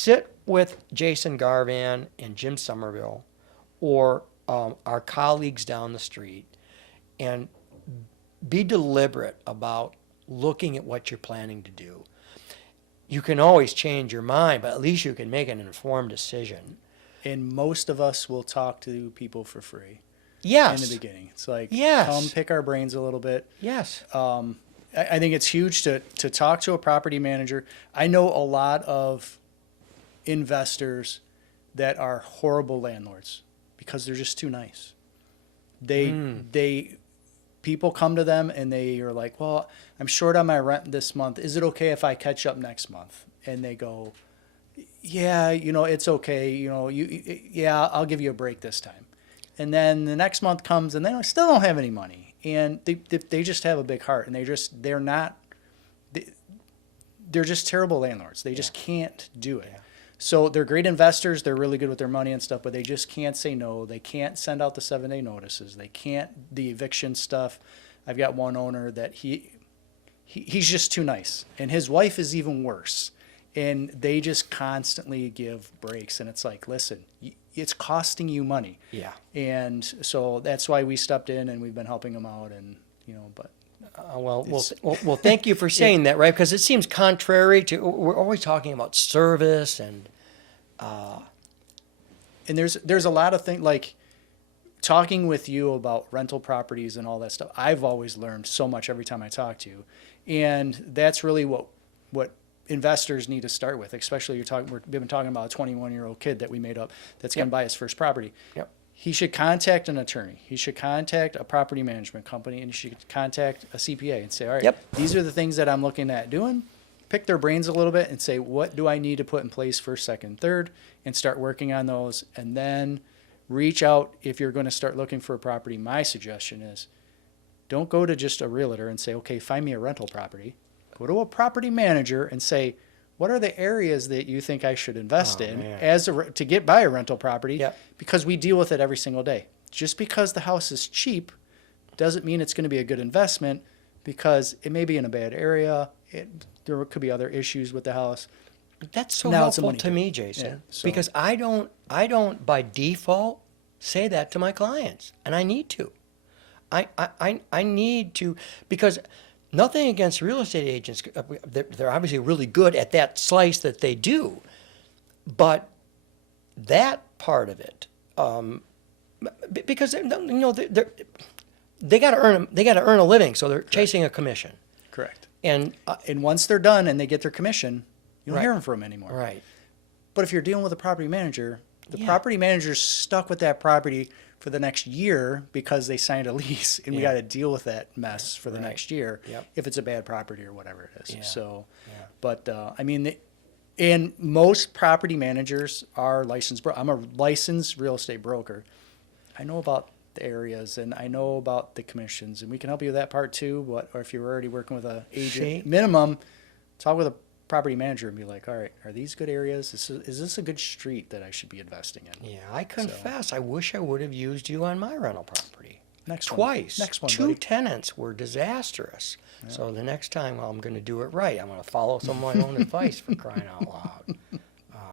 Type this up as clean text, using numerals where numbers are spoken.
sit with Jason Garvan and Jim Somerville or our colleagues down the street and be deliberate about looking at what you're planning to do. You can always change your mind, but at least you can make an informed decision. And most of us will talk to people for free. Yes. In the beginning. It's like, yes. Come pick our brains a little bit. Yes. I think it's huge to talk to a property manager. I know a lot of investors that are horrible landlords because they're just too nice. People come to them and they are like, well, I'm short on my rent this month. Is it okay if I catch up next month? And they go, yeah, it's okay. Yeah, I'll give you a break this time. And then the next month comes and they still don't have any money. And they just have a big heart and they're just terrible landlords. They just can't do it. Yeah. So they're great investors. They're really good with their money and stuff, but they just can't say no. They can't send out the 7-day notices. They can't, the eviction stuff. I've got one owner that he's just too nice. And his wife is even worse. And they just constantly give breaks. And it's like, listen, it's costing you money. Yeah. And so that's why we stepped in and we've been helping them out. And, but. Well, thank you for saying that, right? Because it seems contrary to, we're always talking about service and there's a lot of things like talking with you about rental properties and all that stuff. I've always learned so much every time I talk to you. And that's really what investors need to start with, especially we've been talking about a 21-year-old kid that we made up that's going to buy his first property. Yep. He should contact an attorney. He should contact a property management company, and he should contact a CPA and say, all right, These are the things that I'm looking at doing. Pick their brains a little bit and say, what do I need to put in place first, second, third, and start working on those. And then reach out if you're going to start looking for a property. My suggestion is don't go to just a realtor and say, okay, find me a rental property. Go to a property manager and say, what are the areas that you think I should invest in to buy a rental property? Yep. Because we deal with it every single day. Just because the house is cheap doesn't mean it's going to be a good investment because it may be in a bad area. There could be other issues with the house. That's so helpful to me, Jason, because I don't by default say that to my clients, and I need to. I need to, because nothing against real estate agents. They're obviously really good at that slice that they do. But that part of it, because they got to earn a living, so they're chasing a commission. Correct. And once they're done and they get their commission, you don't hear them from them anymore. Right. But if you're dealing with a property manager, the property manager's stuck with that property for the next year because they signed a lease, and we got to deal with that mess for the next year if it's a bad property or whatever it is. Yeah. So, but and most property managers are licensed. I'm a licensed real estate broker. I know about the areas and I know about the commissions, and we can help you with that part too. Or if you're already working with an agent, minimum, talk with a property manager and be like, all right, are these good areas? Is this a good street that I should be investing in? Yeah, I confess, I wish I would have used you on my rental property. Twice. Next one. Two tenants were disastrous. Yeah. So the next time, I'm going to do it right. I'm going to follow some of my own advice, for crying out loud.